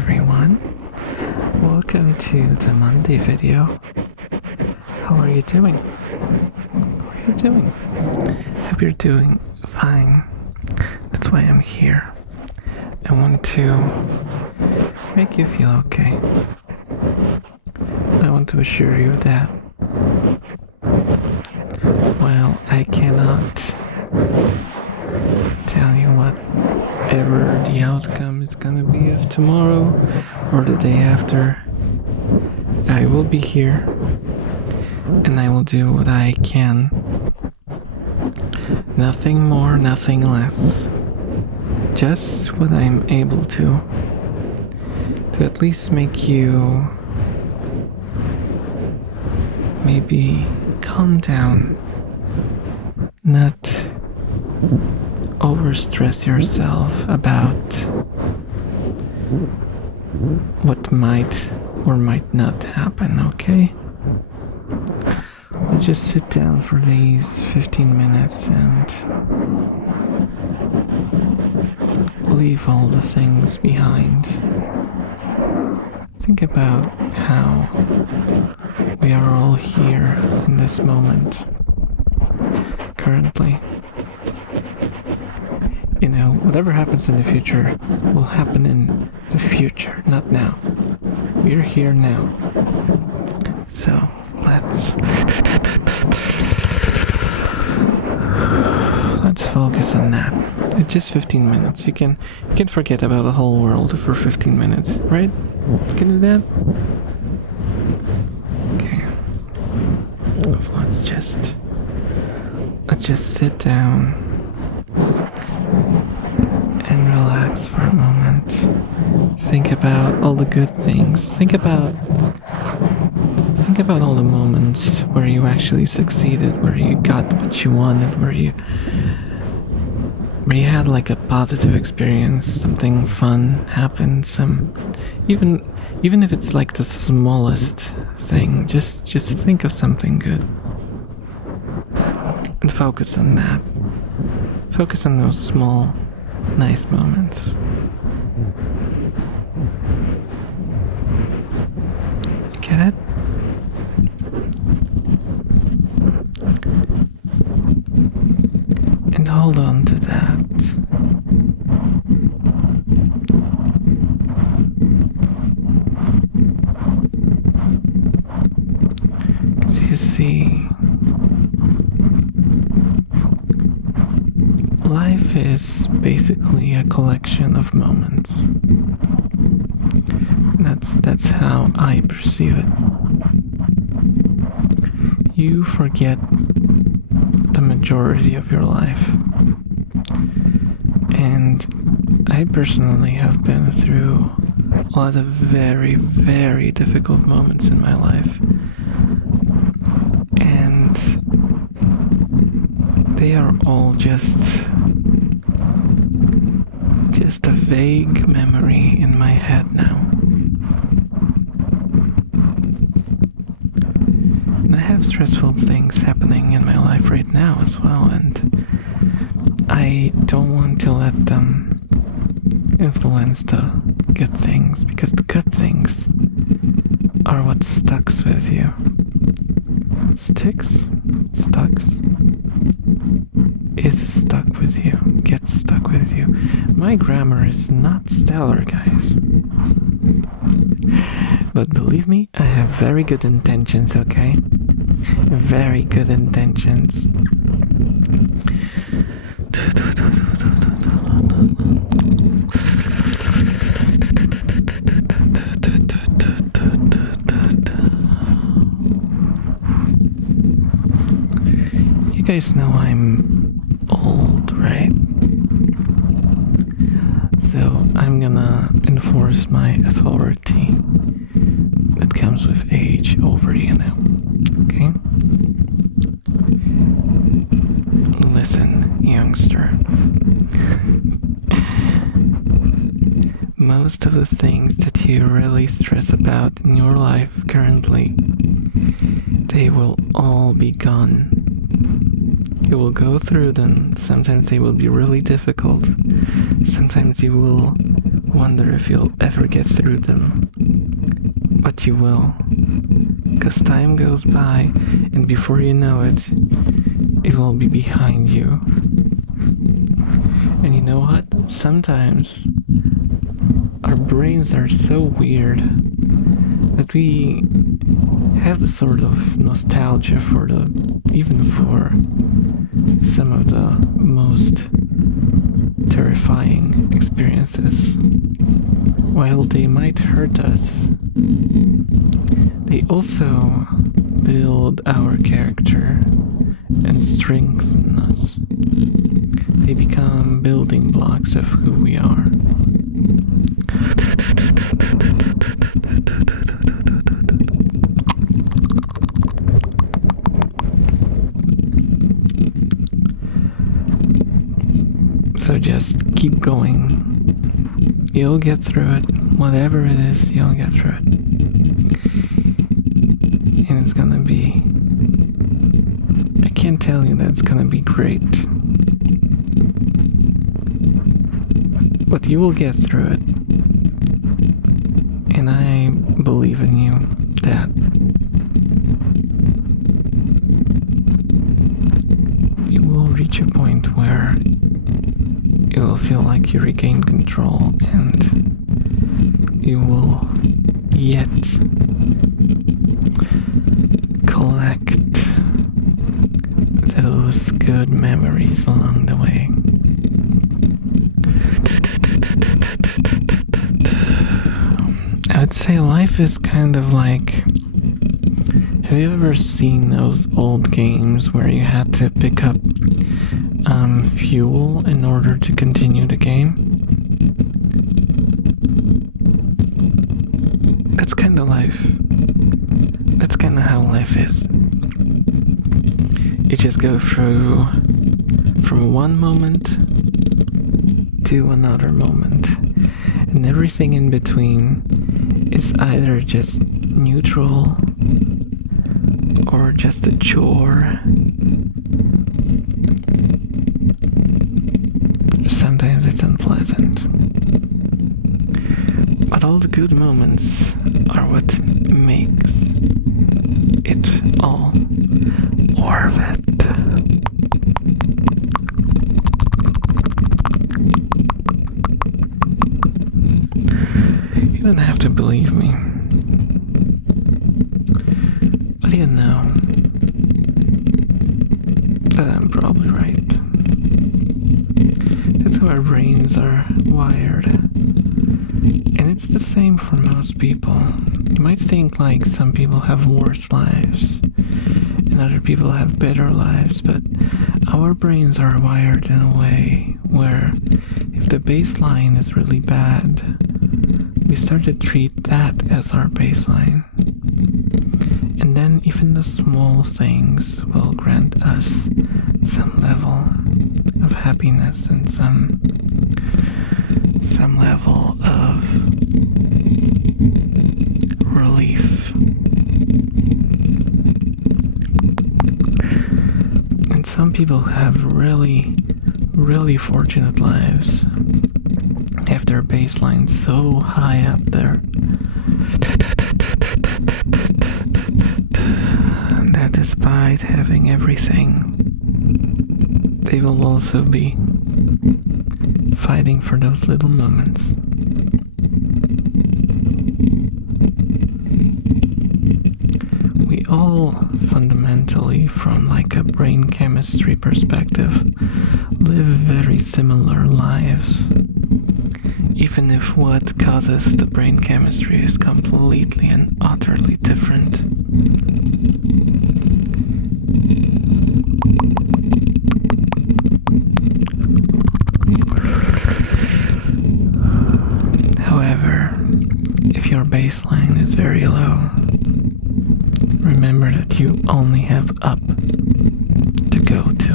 everyone. Welcome to the Monday video. How are you doing? Hope you're doing fine. That's why I'm here. I want to make you feel okay. I want to assure you that while I cannot tell you whatever the outcome is gonna be of tomorrow or the day after, I will be here and I will do what I can. Nothing more, nothing less. Just what I'm able to at least make you maybe calm down, not overstress yourself about what might or might not happen, okay? Let's just sit down for these 15 minutes and leave all the things behind. Think about how we are all here in this moment, currently. You know, whatever happens in the future will happen in the future, not now. We're here now. So, let's focus on that. It's just 15 minutes. You can forget about the whole world for 15 minutes, right? You can do that? Okay. Let's just sit down and relax for a moment. Think about all the good things. Think about all the moments where you actually succeeded, where you got what you wanted, where you had like a positive experience, something fun happened, even if it's like the smallest thing, just think of something good and focus on that. Focus on those small, nice moments. You get it? And hold on to that. So you see, life is basically a collection of moments. That's how I perceive it. You forget the majority of your life. And I personally have been through a lot of very, very difficult moments in my life. And they are all just a vague memory in my head now. And I have stressful things happening in my life right now as well, and I don't want to let them influence the good things, because the good things are what stucks with you. Stucks, is stuck with you, gets stuck with you. My grammar is not stellar, guys. But believe me, I have very good intentions, okay? Very good intentions. You guys know I'm old, right? So I'm gonna enforce my authority that comes with age over you now, okay? Listen, youngster. Most of the things that you really stress about in your life currently, they will all be gone. You will go through them. Sometimes they will be really difficult. Sometimes you will wonder if you'll ever get through them. But you will. Because time goes by, and before you know it, it will be behind you. And you know what? Sometimes our brains are so weird that we have the sort of nostalgia even for some of the most terrifying experiences. While they might hurt us, they also build our character and strengthen us. They become building blocks of who we are. So just keep going. You'll get through it. Whatever it is, you'll get through it. And it's gonna be... I can't tell you that it's gonna be great. But you will get through it. And I believe in you that you will reach a point where you will feel like you regain control and you will yet collect those good memories along the way. I would say life is kind of like... Have you ever seen those old games where you had to pick up fuel in order to continue the game? That's kind of life. That's kind of how life is. You just go through from one moment to another moment, and everything in between is either just neutral or just a chore. Sometimes it's unpleasant. But all the good moments are what makes it all worth it. You don't have to believe me. But you know that I'm probably right. That's how our brains are wired. And it's the same for most people. You might think like some people have worse lives and other people have better lives, but our brains are wired in a way where if the baseline is really bad, we start to treat that as our baseline. And then even the small things will grant us some level of happiness and some level of relief. And some people have really, really fortunate lives, have their baseline so high up there that despite having everything, they will also be fighting for those little moments. We all fundamentally, from like a brain chemistry perspective, live very similar lives, even if what causes the brain chemistry is completely and utterly different. However, if your baseline is very low, remember that you only have up to go to.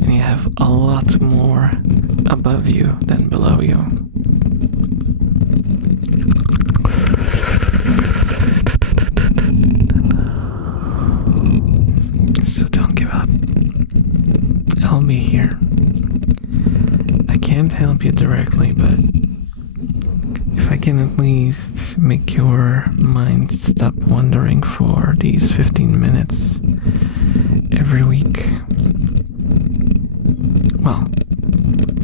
And you have a lot more above you than below you. So don't give up. I'll be here. I can't help you directly, but can at least make your mind stop wandering for these 15 minutes every week. Well,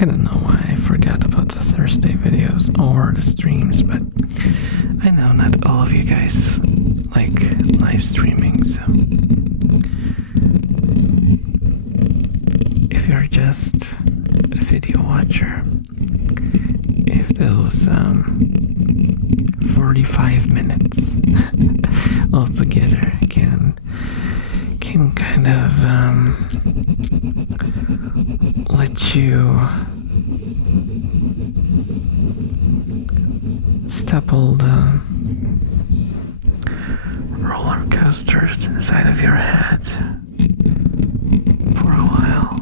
I don't know why I forgot about the Thursday videos or the streams, but I know not all of you guys like live streaming, so if you're just a video watcher, if those 45 minutes altogether can kind of let you stop all the roller coasters inside of your head for a while,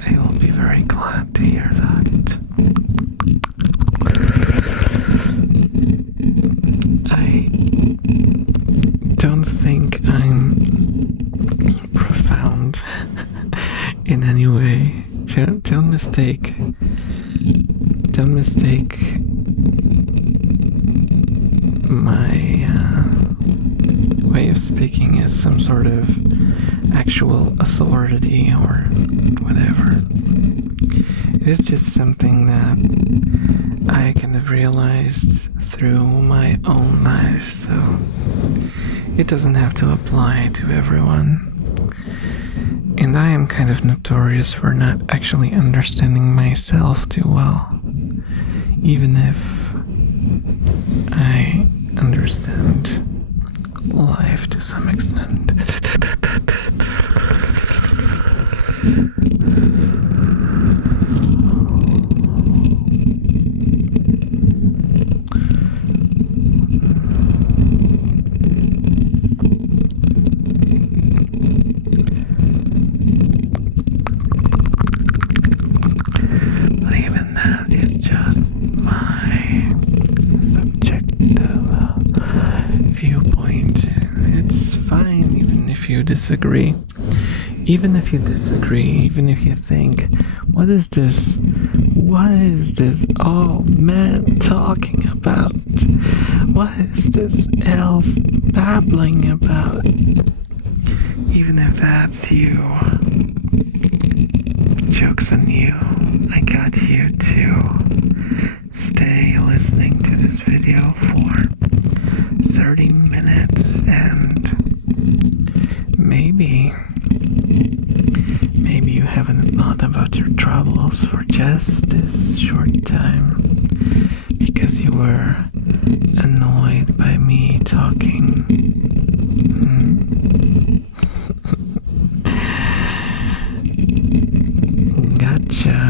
I will be very glad to hear that. I don't think I'm profound in any way. Don't mistake my way of speaking as some sort of actual authority or whatever. It's just something that I kind of realized through my own life, so it doesn't have to apply to everyone. And I am kind of notorious for not actually understanding myself too well, even if I understand life to some extent. Even that is just my subjective viewpoint. It's fine even if you disagree. Even if you think, what is this old man talking about? What is this elf babbling about? Even if that's you, joke's on you. I got you to stay listening to this video for 30 minutes, and maybe you haven't thought about your troubles for just this short time because you were annoyed by me talking. Gotcha.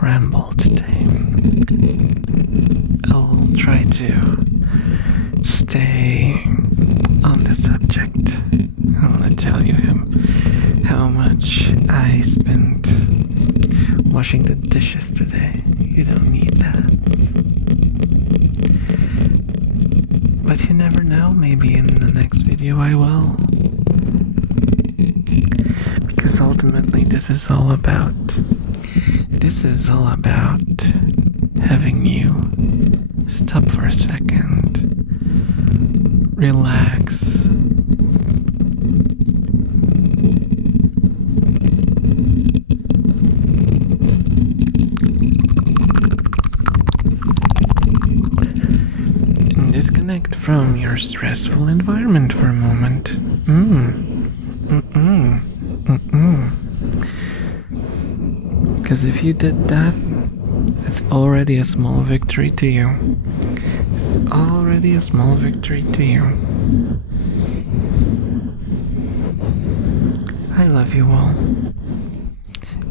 Ramble today. I'll try to stay on the subject. I want to tell you how much I spent washing the dishes today. You don't need that. But you never know, maybe in the next video I will. Because ultimately this is all about having you stop for a second, relax, and disconnect from your stressful environment for a moment. Because if you did that, it's already a small victory to you. It's already a small victory to you. I love you all.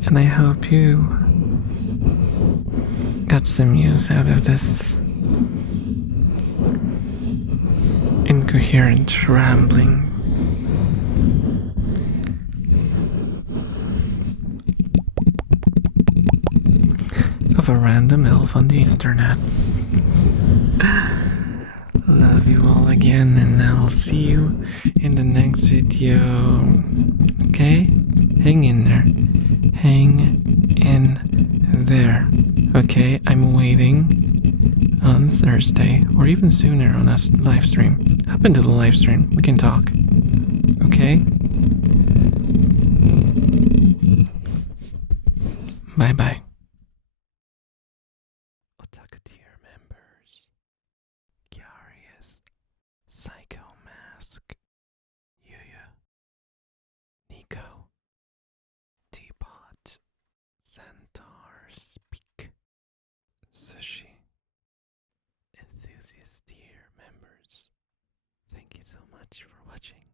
And I hope you got some use out of this incoherent rambling. Of a random elf on the internet. Love you all again, and I'll see you in the next video. Okay? Hang in there. Hang in there. Okay? I'm waiting on Thursday, or even sooner on a live stream. Hop into the live stream. We can talk. Okay? Bye bye. Otakuteer members. Curious. Psycho Mask. Yuya. Nico. Teapot. Centaur Speak. Sushi. Enthusiast tier members. Thank you so much for watching.